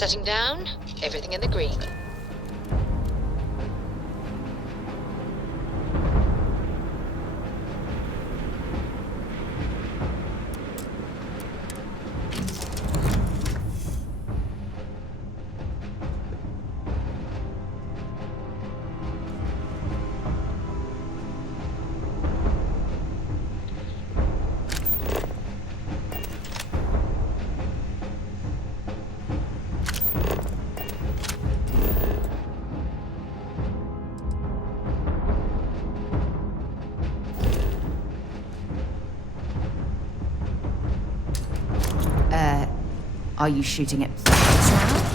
Setting down, everything in the green. Are you shooting at now?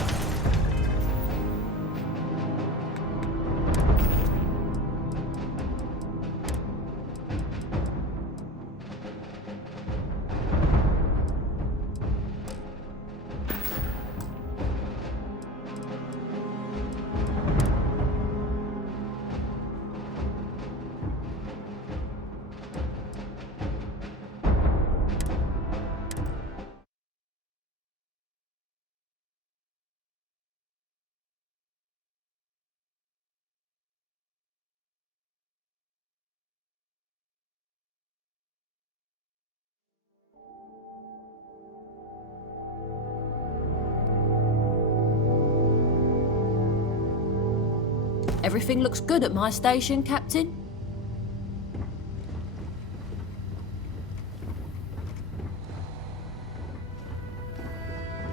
Everything looks good at my station, Captain.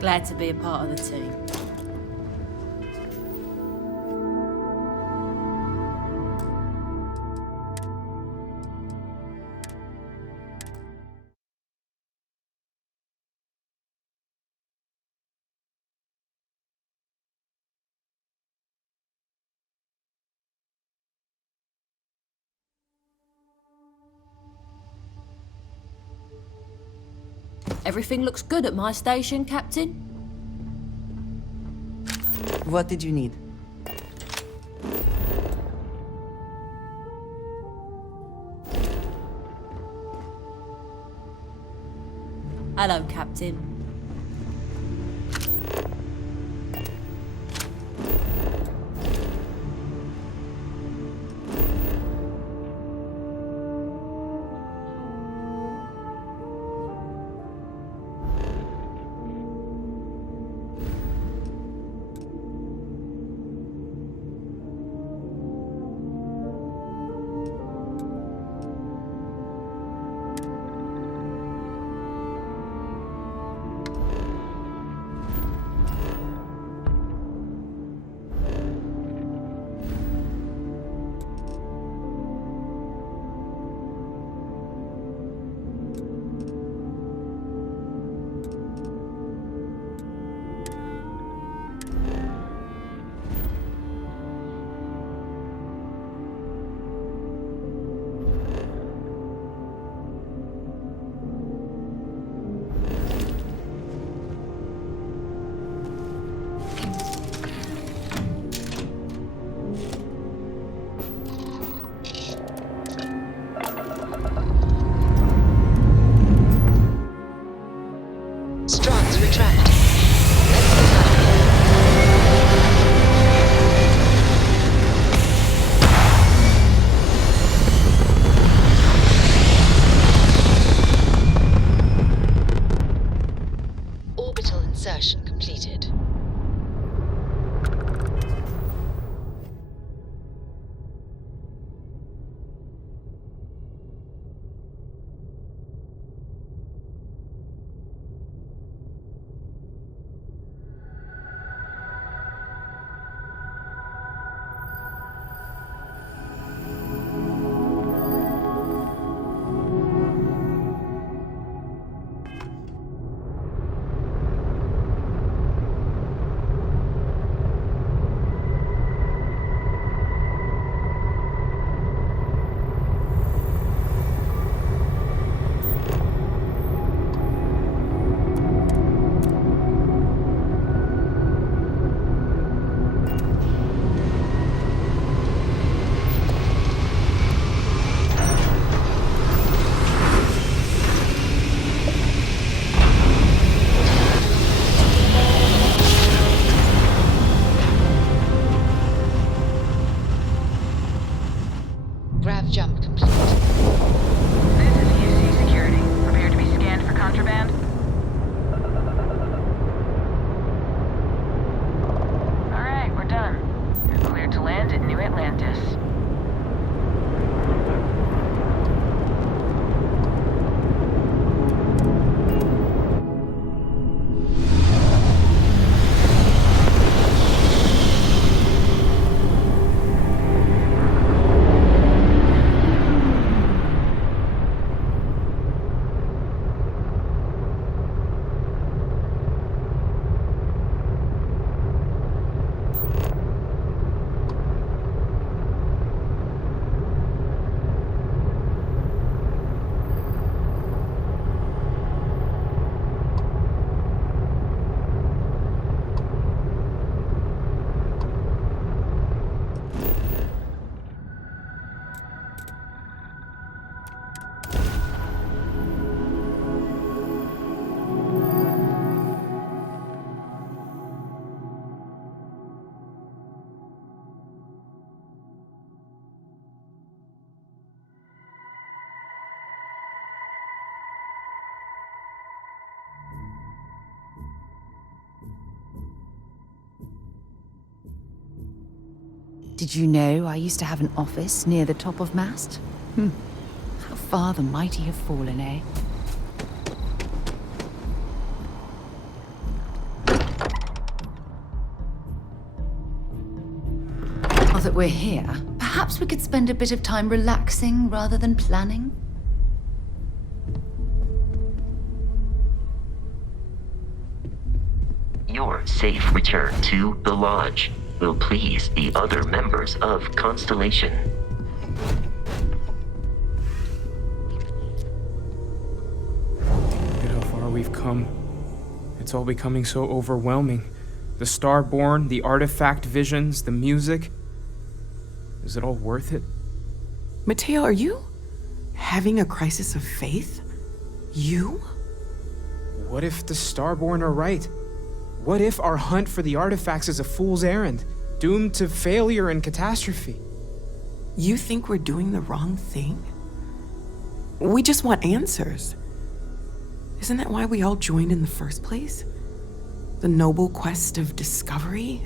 Glad to be a part of the team. Everything looks good at my station, Captain. What did you need? Hello, Captain. Did you know I used to have an office near the top of mast? How far the mighty have fallen, eh? Now that we're here, perhaps we could spend a bit of time relaxing rather than planning? Your safe return to the Lodge will please the other members of Constellation. Look at how far we've come. It's all becoming so overwhelming. The Starborn, the artifact visions, the music. Is it all worth it? Mateo, are you having a crisis of faith? You? What if the Starborn are right? What if our hunt for the artifacts is a fool's errand, doomed to failure and catastrophe? You think we're doing the wrong thing? We just want answers. Isn't that why we all joined in the first place? The noble quest of discovery?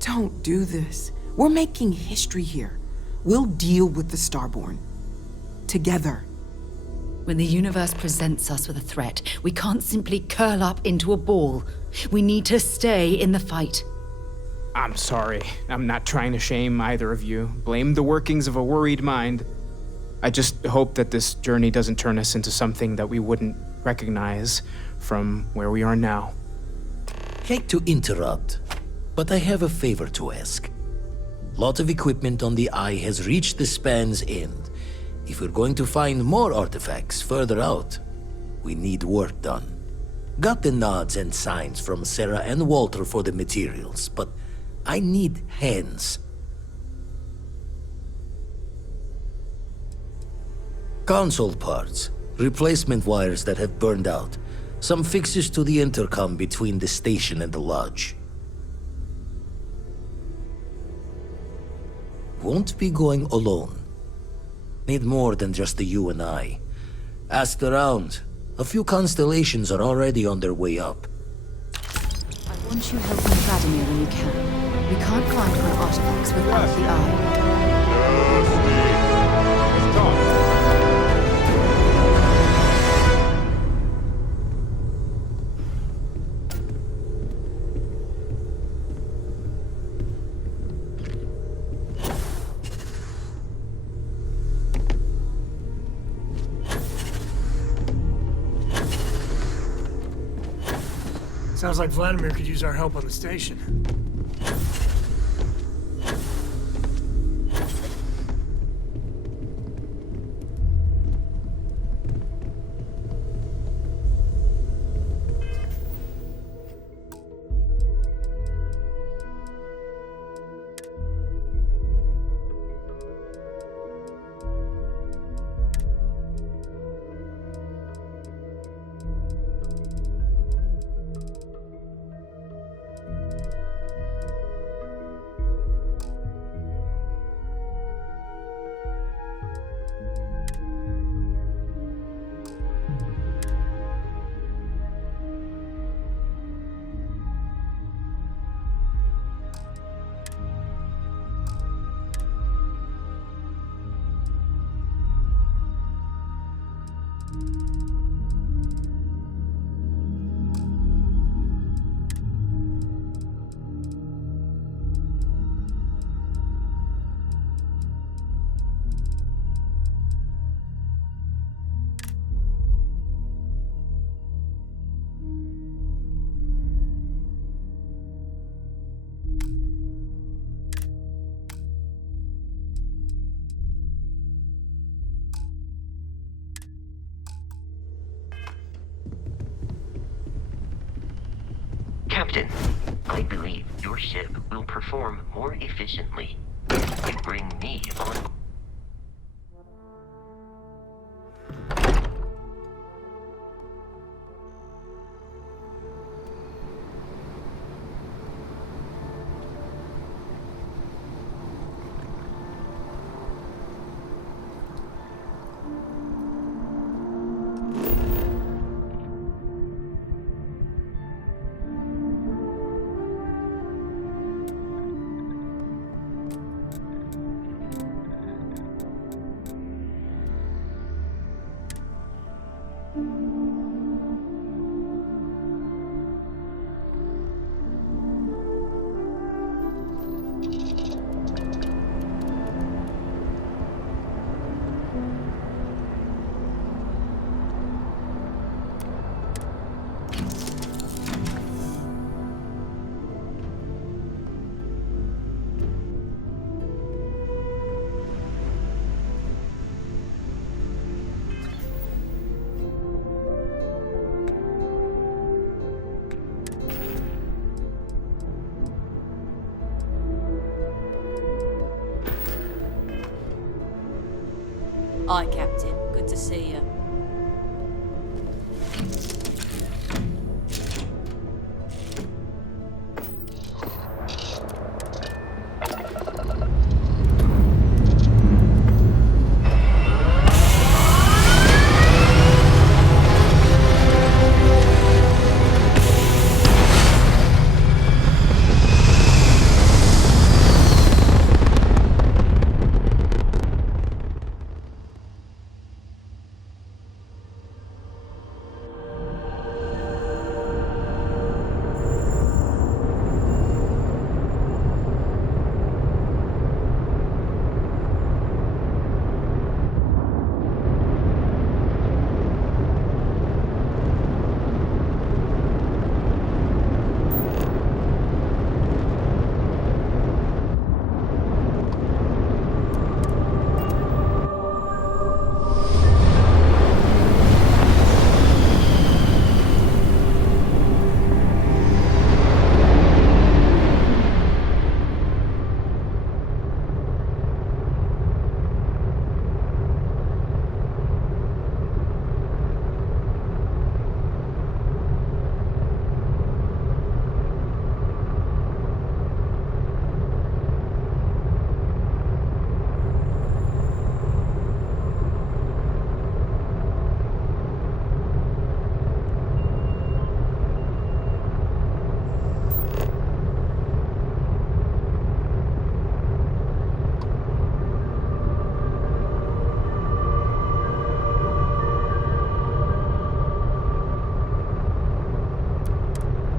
Don't do this. We're making history here. We'll deal with the Starborn. Together. When the universe presents us with a threat, we can't simply curl up into a ball. We need to stay in the fight. I'm sorry. I'm not trying to shame either of you. Blame the workings of a worried mind. I just hope that this journey doesn't turn us into something that we wouldn't recognize from where we are now. Hate to interrupt, but I have a favor to ask. Lot of equipment on the Eye has reached the span's end. If we're going to find more artifacts further out, we need work done. Got the nods and signs from Sarah and Walter for the materials, but I need hands. Console parts, replacement wires that have burned out, some fixes to the intercom between the station and the lodge. Won't be going alone. Need more than just the you and I. Asked around. A few constellations are already on their way up. I want you helping Vladimir when you can. We can't find more artifacts without the Eye. Sounds like Vladimir could use our help on the station. Captain, I believe your ship will perform more efficiently if you bring me on. Aye, Captain. Good to see you.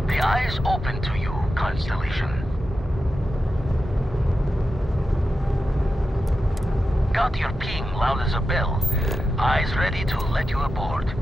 The eye is open to you, Constellation. Got your ping loud as a bell. Eyes ready to let you aboard.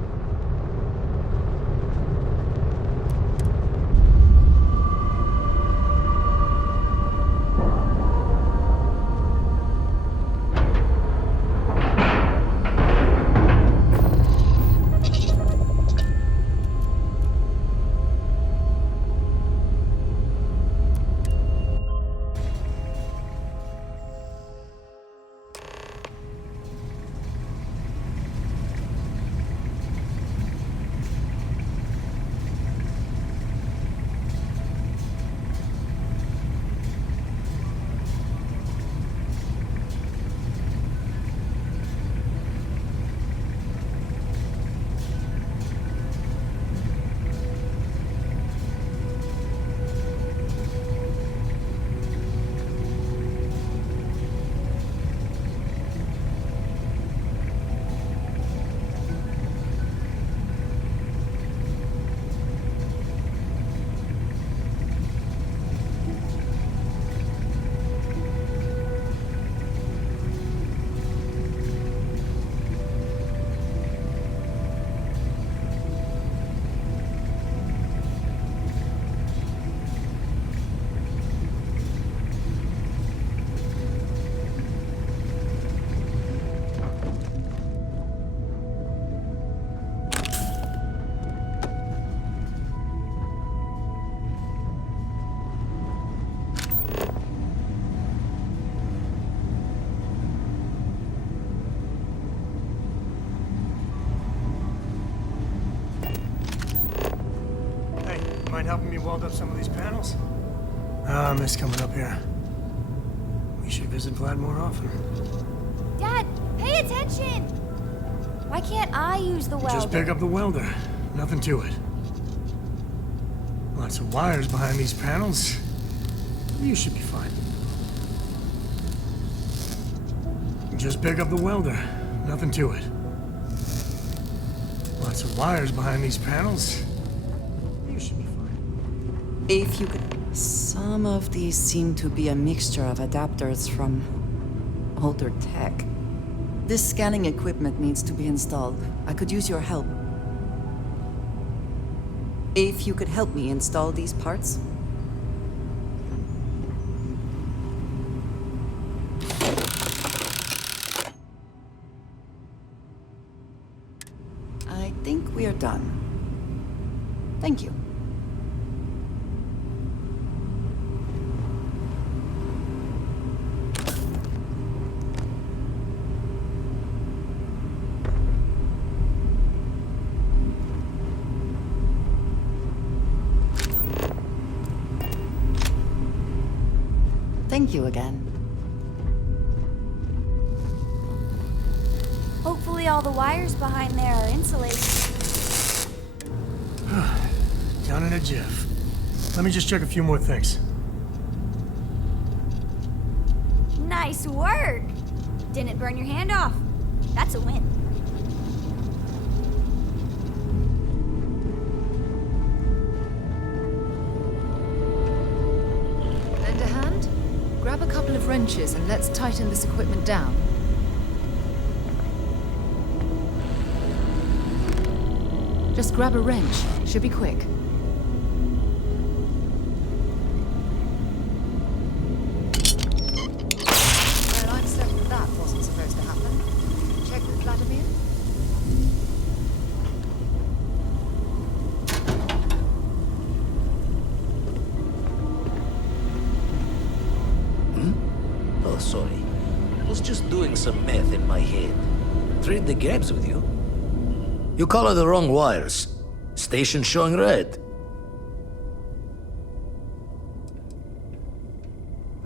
Mind helping me weld up some of these panels? I miss coming up here. We should visit Vlad more often. Dad, pay attention! Why can't I use the welder? Just pick up the welder. Nothing to it. Lots of wires behind these panels. You should be fine. Just pick up the welder. Nothing to it. Lots of wires behind these panels. You should be fine. If you could... Some of these seem to be a mixture of adapters from older tech. This scanning equipment needs to be installed. I could use your help. If you could help me install these parts. I think we are done. Thank you. Thank you again. Hopefully all the wires behind there are insulated. Down in a jiff. Let me just check a few more things. Nice work! Didn't burn your hand off. That's a win. Lend a hand? Grab a couple of wrenches and let's tighten this equipment down. Just grab a wrench. Should be quick. Well, I'm certain that wasn't supposed to happen. Check with Vladimir. Oh, sorry. I was just doing some math in my head. Trade the gaps with you. You color the wrong wires. Station showing red.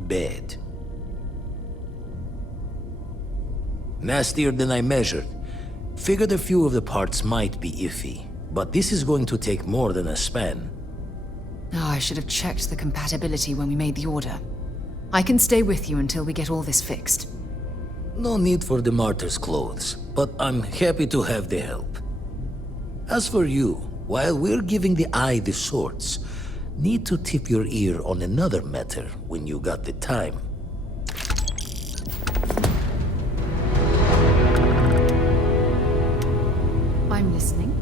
Bad. Nastier than I measured. Figured a few of the parts might be iffy, but this is going to take more than a span. Oh, I should have checked the compatibility when we made the order. I can stay with you until we get all this fixed. No need for the martyr's clothes, but I'm happy to have the help. As for you, while we're giving the eye the swords, need to tip your ear on another matter when you got the time. I'm listening.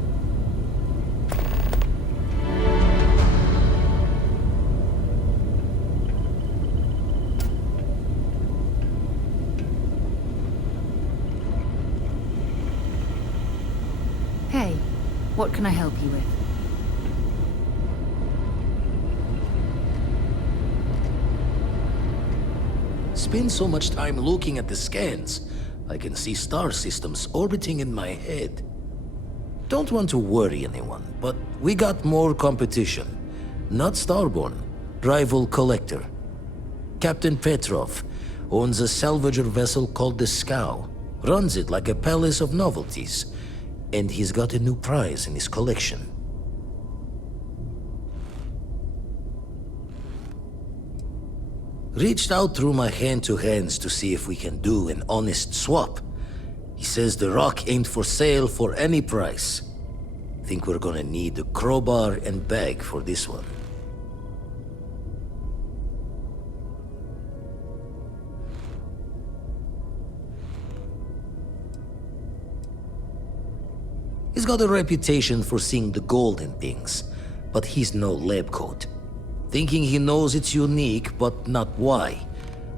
Hey, what can I help you with? Spend so much time looking at the scans, I can see star systems orbiting in my head. Don't want to worry anyone, but we got more competition. Not Starborn, rival collector. Captain Petrov owns a salvager vessel called the Scow, runs it like a palace of novelties, and he's got a new prize in his collection. Reached out through my hand-to-hands to see if we can do an honest swap. He says the rock ain't for sale for any price. Think we're gonna need a crowbar and bag for this one. He's got a reputation for seeing the gold in things, but he's no lab coat. Thinking he knows it's unique, but not why.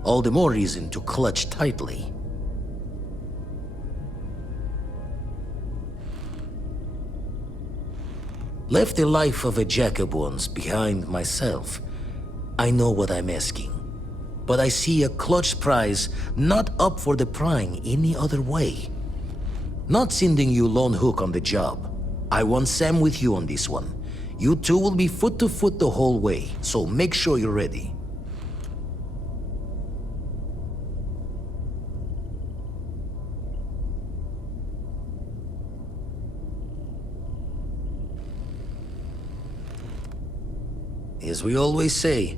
All the more reason to clutch tightly. Left the life of a jacob once behind myself. I know what I'm asking. But I see a clutch prize not up for the prying any other way. Not sending you lone hook on the job. I want Sam with you on this one. You two will be foot to foot the whole way, so make sure you're ready. As we always say,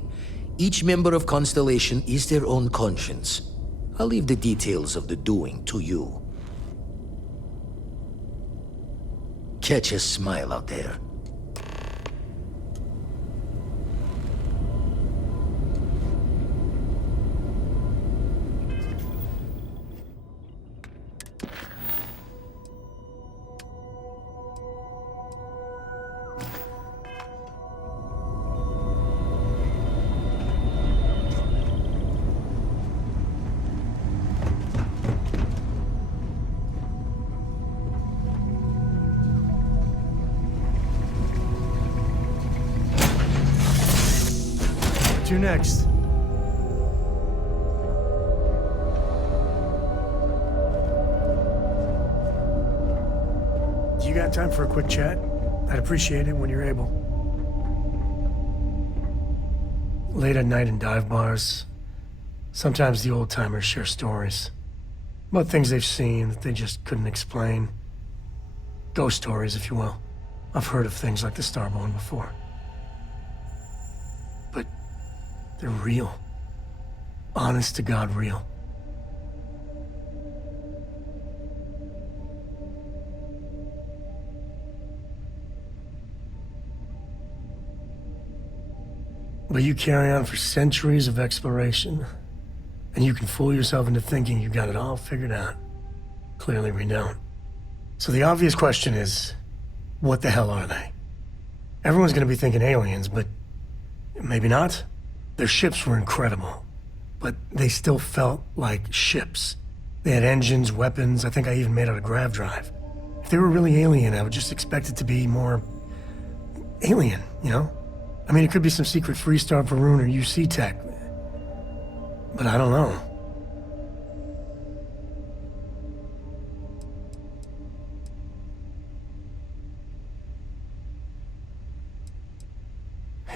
each member of Constellation is their own conscience. I'll leave the details of the doing to you. Catch a smile out there. To next. You got time for a quick chat? I'd appreciate it when you're able. Late at night in dive bars, Sometimes the old-timers share stories about things they've seen that they just couldn't explain. Ghost stories, if you will. I've heard of things like the Starborn before. But they're real. Honest to God real. But you carry on for centuries of exploration, and you can fool yourself into thinking you got it all figured out. Clearly we don't. So the obvious question is, what the hell are they? Everyone's gonna be thinking aliens, but maybe not. Their ships were incredible, but they still felt like ships. They had engines, weapons, I think I even made out a grav drive. If they were really alien, I would just expect it to be more alien, you know? I mean, it could be some secret Freestar Varun or UC tech, but I don't know.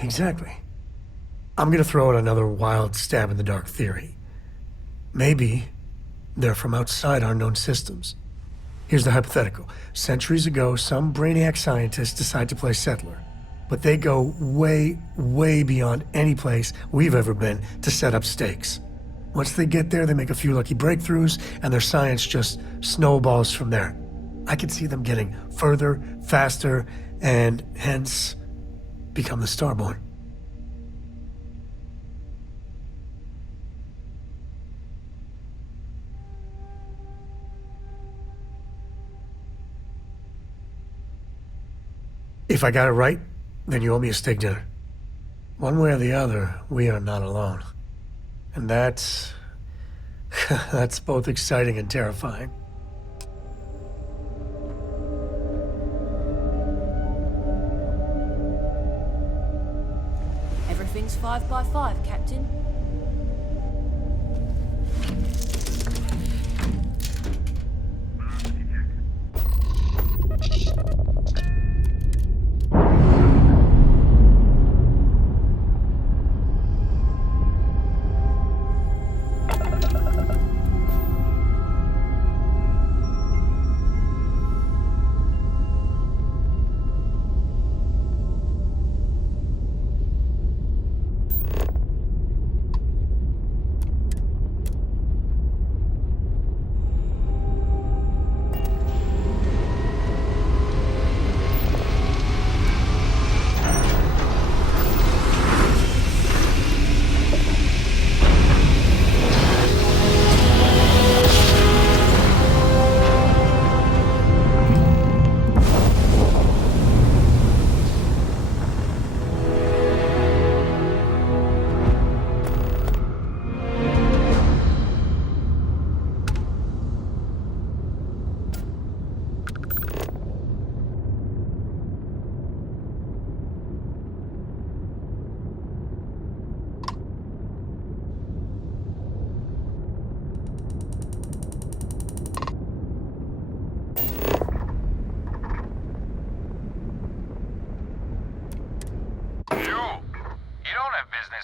Exactly. I'm gonna throw out another wild stab in the dark theory. Maybe they're from outside our known systems. Here's the hypothetical. Centuries ago, some brainiac scientists decide to play settler. But they go way, way beyond any place we've ever been to set up stakes. Once they get there, they make a few lucky breakthroughs, and their science just snowballs from there. I could see them getting further, faster, and hence become the Starborn. If I got it right, then you owe me a steak dinner. One way or the other, we are not alone. And that's that's both exciting and terrifying. Everything's 5 by 5, Captain.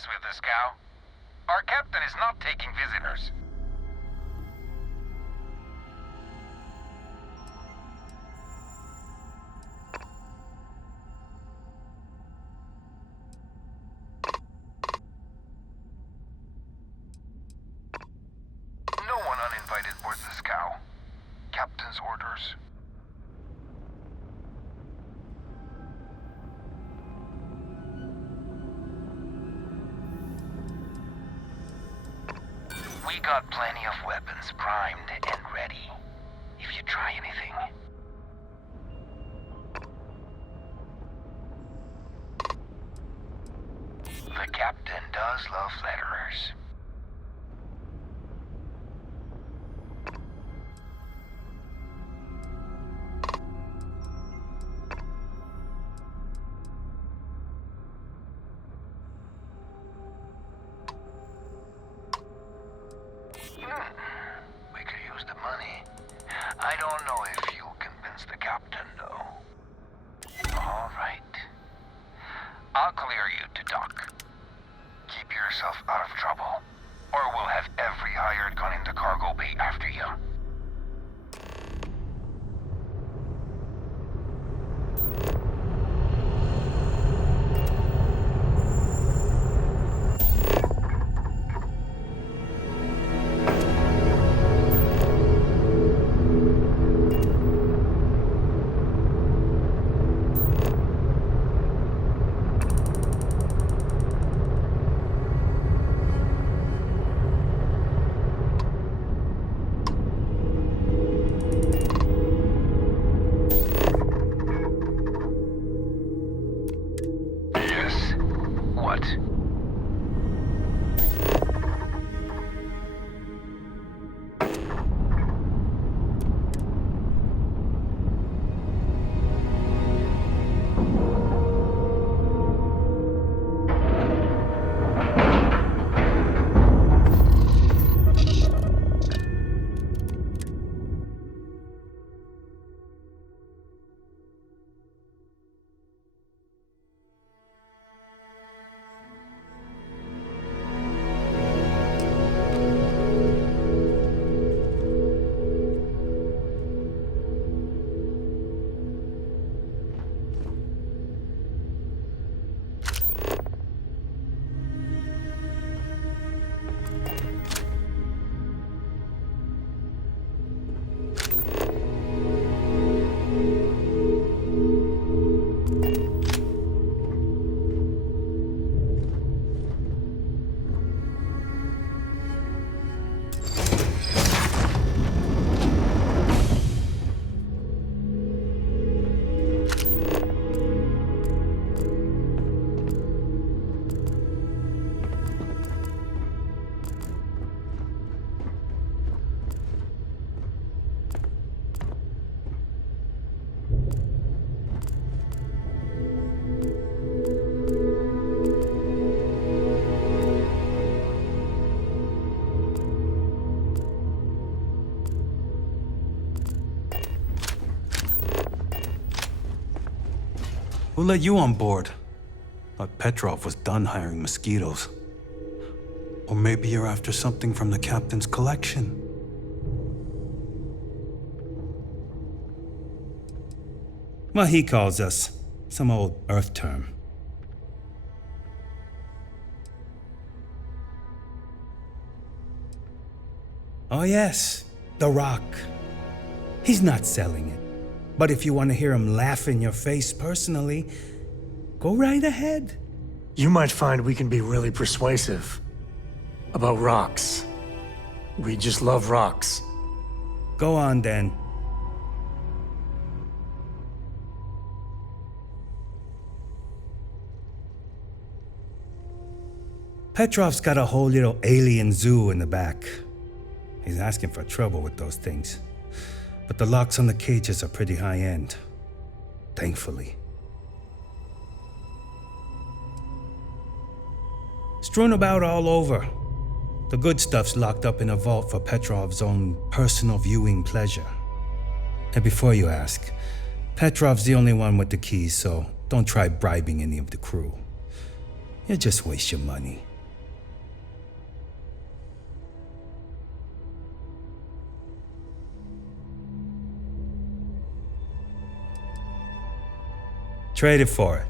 With the scow. Our captain is not taking visitors. No one uninvited boards the scow. Captain's orders. We got plenty of weapons primed and ready, if you try anything. The captain does love flatterers. We could use the money. I don't know if you'll convince the captain, though. All right. I'll clear you to dock. Keep yourself out of trouble, or we'll have the cargo bay after you. Who let you on board? Thought Petrov was done hiring mosquitoes. Or maybe you're after something from the captain's collection. Well, he calls us. Some old Earth term. Oh yes, the Rock. He's not selling it. But if you want to hear him laugh in your face personally, go right ahead. You might find we can be really persuasive. About rocks. We just love rocks. Go on then. Petrov's got a whole little alien zoo in the back. He's asking for trouble with those things. But the locks on the cages are pretty high-end. Thankfully. Strewn about all over. The good stuff's locked up in a vault for Petrov's own personal viewing pleasure. And before you ask, Petrov's the only one with the keys, so don't try bribing any of the crew. You'll just waste your money. Traded for it.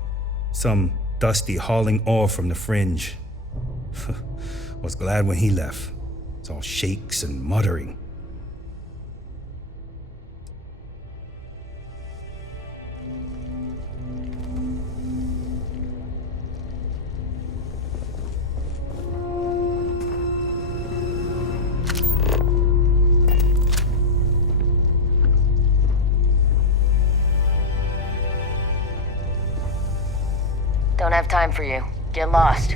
Some dusty hauling ore from the fringe. Was glad when he left. It's all shakes and muttering. Don't have time for you. Get lost.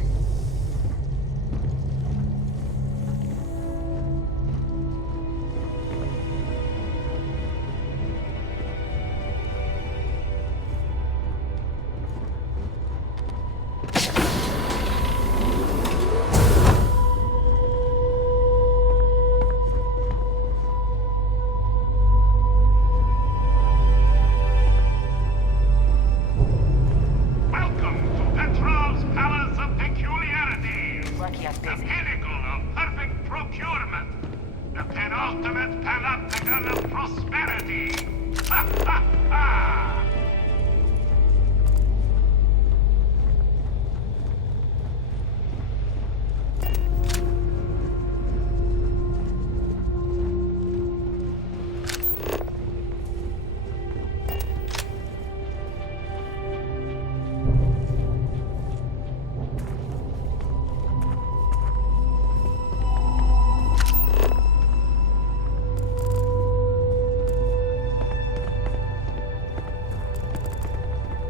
The pinnacle of perfect procurement. The ultimate panopticon of prosperity! Ha ha ha!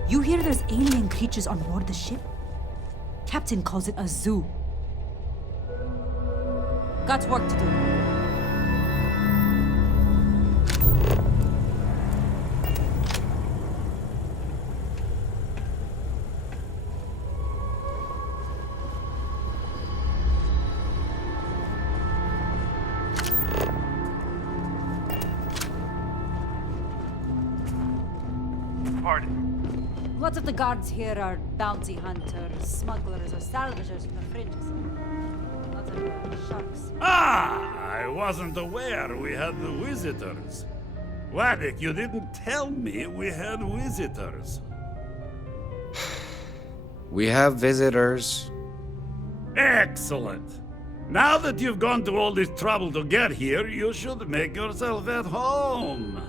You hear there's alien creatures on board the ship? Captain calls it a zoo. Got work to do. Pardon. Lots of the guards here are bounty hunters, smugglers, or salvagers from the fringes. Lots of sharks. Ah! I wasn't aware we had the visitors. Waddick, you didn't tell me we had visitors. We have visitors. Excellent. Now that you've gone to all this trouble to get here, you should make yourself at home.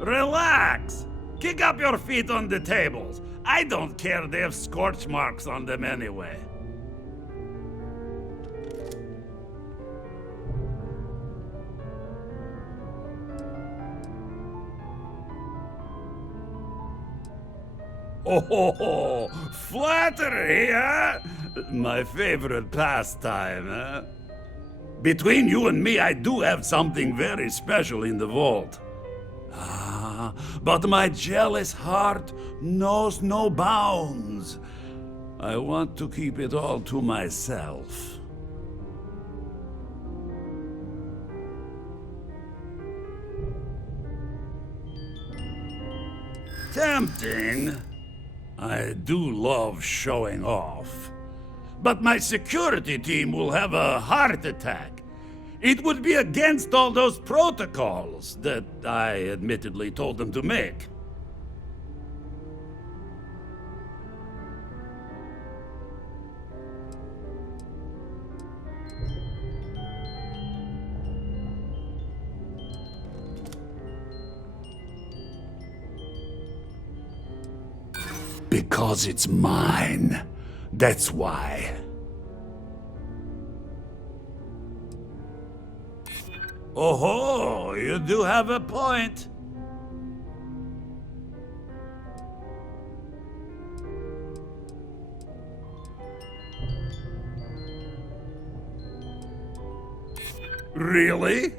Relax. Kick up your feet on the tables. I don't care, they have scorch marks on them anyway. Oh, flattery, huh? My favorite pastime, huh? Between you and me, I do have something very special in the vault. Ah, but my jealous heart knows no bounds. I want to keep it all to myself. Tempting. I do love showing off. But my security team will have a heart attack. It would be against all those protocols that I admittedly told them to make. Because it's mine. That's why. Oh, you do have a point. Really?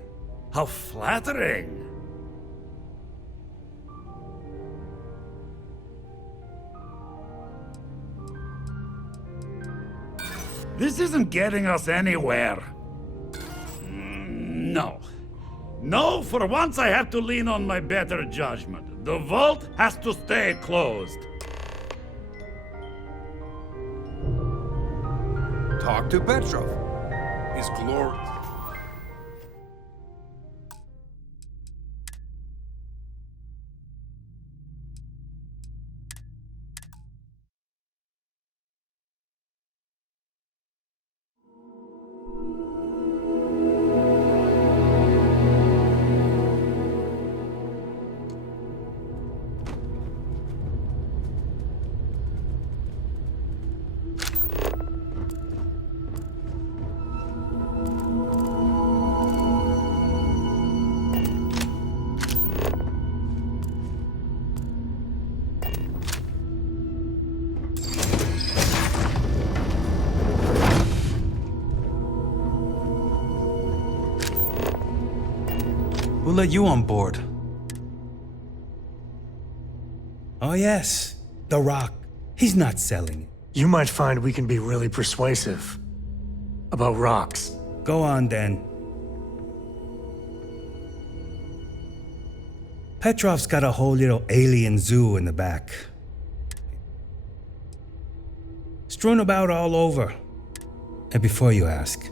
How flattering. This isn't getting us anywhere. No. No, for once I have to lean on my better judgment. The vault has to stay closed. Talk to Petrov. His glory. Who let you on board? Oh yes, The Rock. He's not selling it. You might find we can be really persuasive about rocks. Go on then. Petrov's got a whole little alien zoo in the back. Strewn about all over. And before you ask,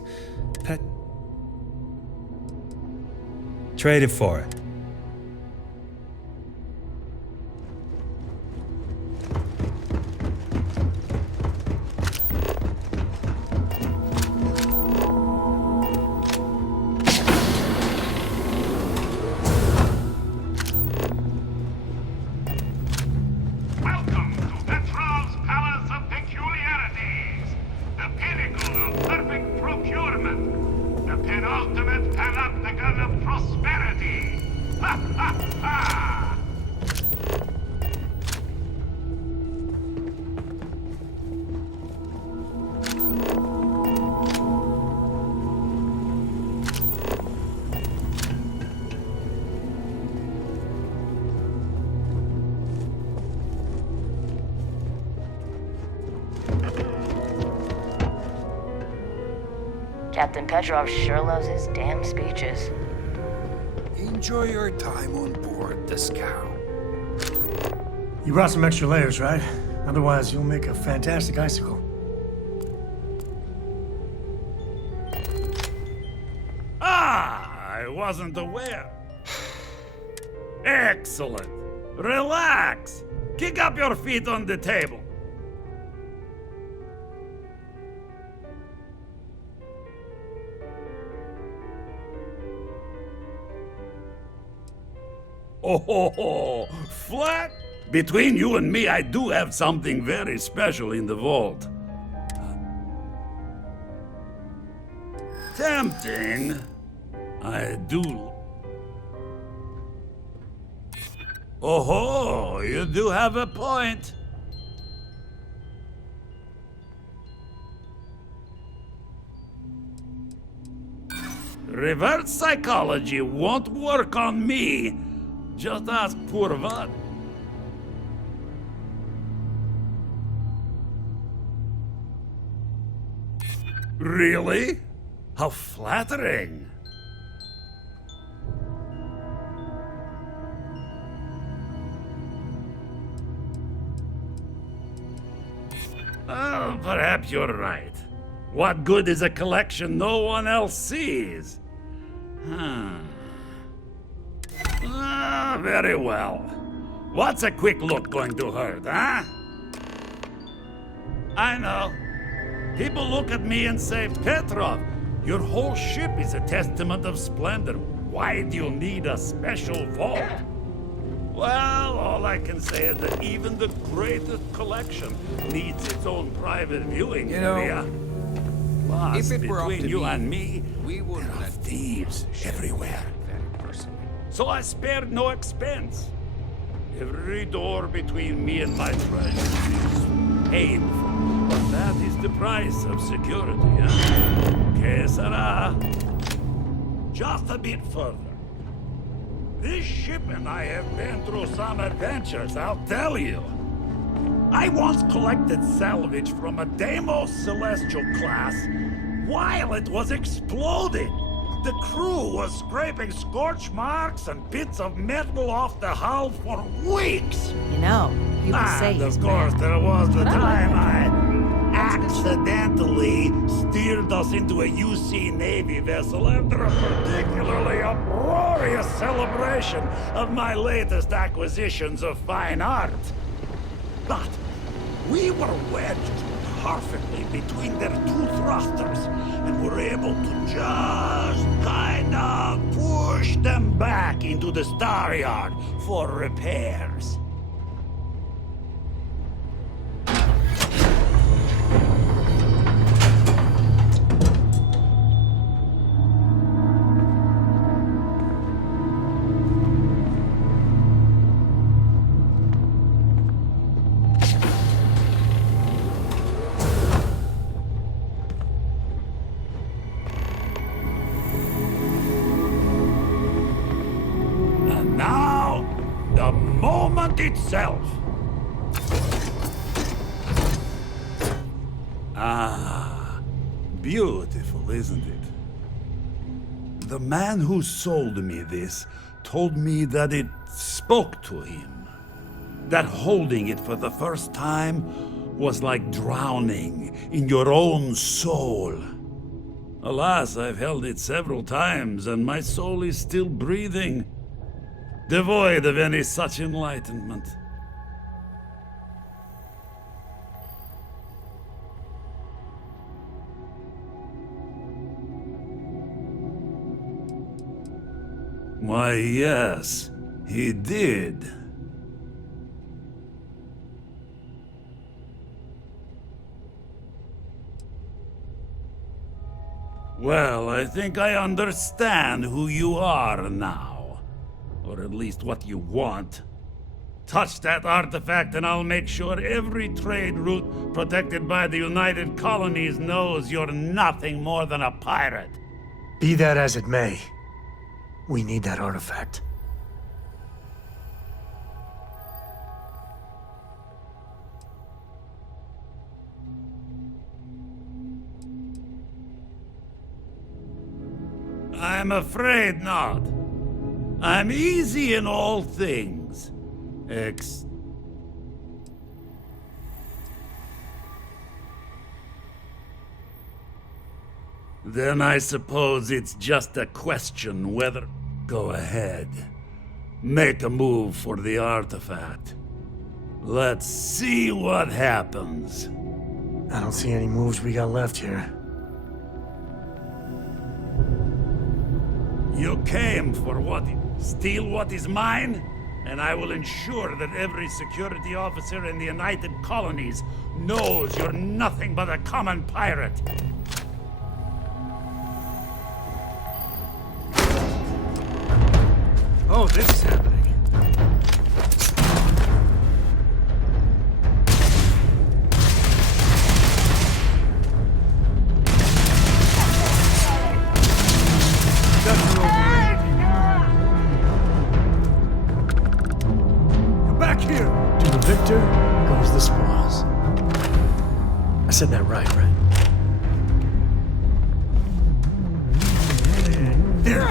Traded for it. Welcome to Petrov's Palace of Peculiarities, the pinnacle of perfect procurement, the penultimate panopticon of prosperity. Ha ha ha! Captain Petrov sure loves his damn speeches. Enjoy your time on board the scow. You brought some extra layers, right? Otherwise, you'll make a fantastic icicle. Ah, I wasn't aware. Excellent. Relax. Kick up your feet on the table. Oh, flat? Between you and me, I do have something very special in the vault. Tempting. I do. Oh, you do have a point. Reverse psychology won't work on me. Just ask poor Vad. Really? How flattering. Oh, perhaps you're right. What good is a collection no one else sees? Very well. What's a quick look going to hurt, huh? I know. People look at me and say, Petrov, your whole ship is a testament of splendor. Why do you need a special vault? Well, all I can say is that even the greatest collection needs its own private viewing area. Plus, if it were up between to you me, and me, we would there are let thieves everywhere. So I spared no expense. Every door between me and my treasure is painful. But that is the price of security, huh? Que sera? Just a bit further. This ship and I have been through some adventures, I'll tell you. I once collected salvage from a Deimos Celestial class while it was exploding. The crew was scraping scorch marks and bits of metal off the hull for weeks. You know, people say And he's of course, mad. there was the time I accidentally steered us into a UC Navy vessel after a particularly uproarious celebration of my latest acquisitions of fine art. But we were wedged perfectly between their two thrusters and were able to just kind of push them back into the star yard for repairs. And now, the moment itself. Ah, beautiful, isn't it? The man who sold me this told me that it spoke to him. That holding it for the first time was like drowning in your own soul. Alas, I've held it several times, and my soul is still breathing, devoid of any such enlightenment. Why, yes, he did. Well, I think I understand who you are now. Or at least what you want. Touch that artifact and I'll make sure every trade route protected by the United Colonies knows you're nothing more than a pirate. Be that as it may, we need that artifact. I'm afraid not. I'm easy in all things. Then I suppose it's just a question whether... Go ahead. Make a move for the artifact. Let's see what happens. I don't see any moves we got left here. You came for what? Steal what is mine? And I will ensure that every security officer in the United Colonies knows you're nothing but a common pirate. Oh, this is happening. Back here! To the victor goes the spoils. I said that right? There!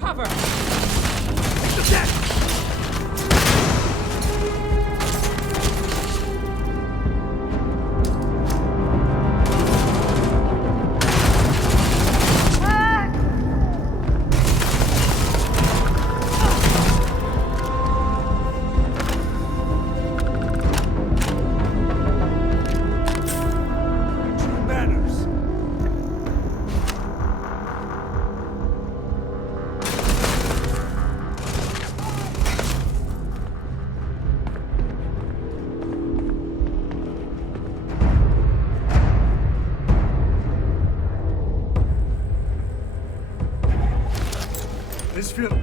Cover! This field.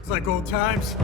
It's like old times.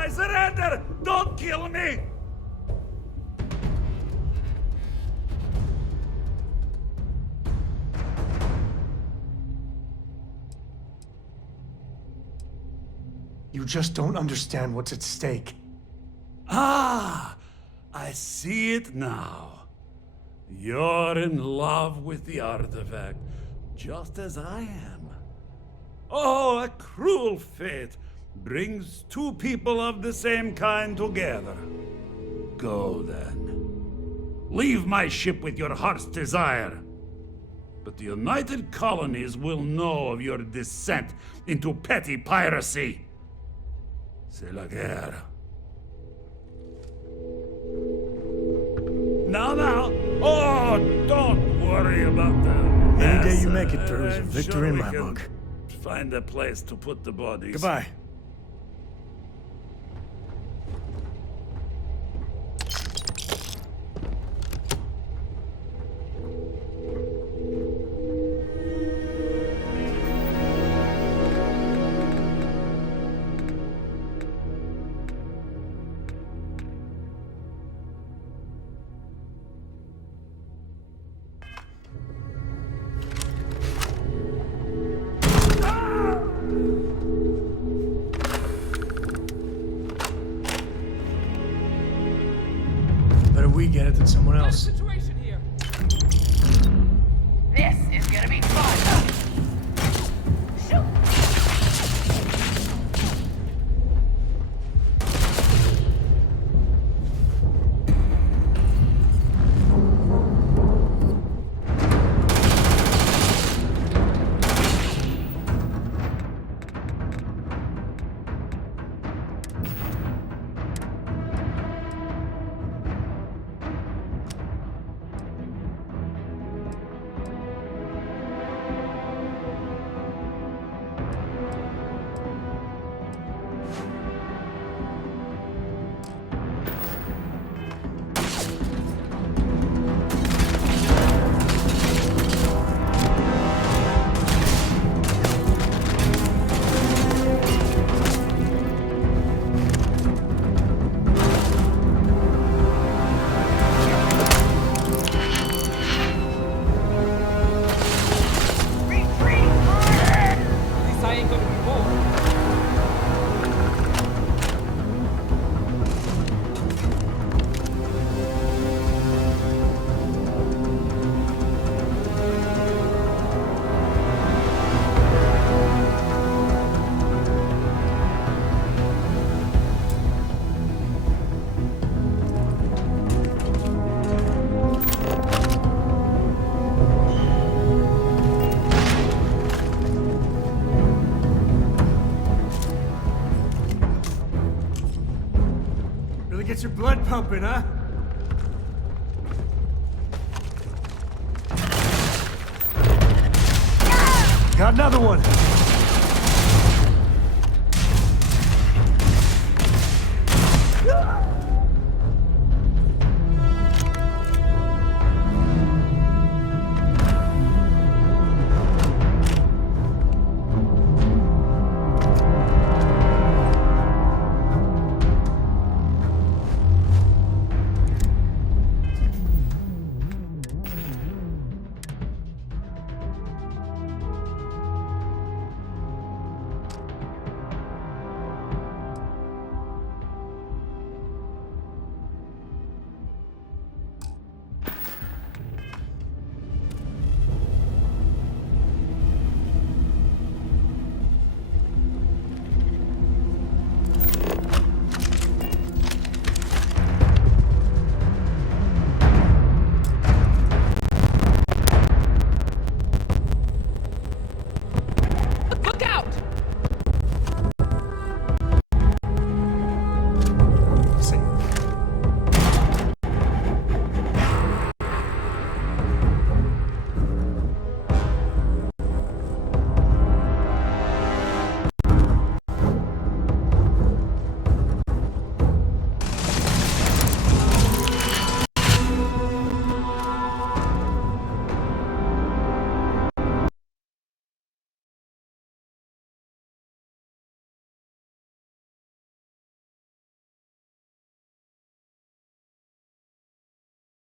I surrender! Don't kill me! You just don't understand what's at stake. Ah! I see it now. You're in love with the artifact, just as I am. Oh, a cruel fate brings two people of the same kind together. Go then. Leave my ship with your heart's desire. But the United Colonies will know of your descent into petty piracy. C'est la guerre. Now. Oh, don't worry about that. Any day you make it through is a victory in my book. Find a place to put the bodies. Goodbye. We get it than someone else. This is gonna be fun. Shoot. Gets your blood pumping, huh? Got another one.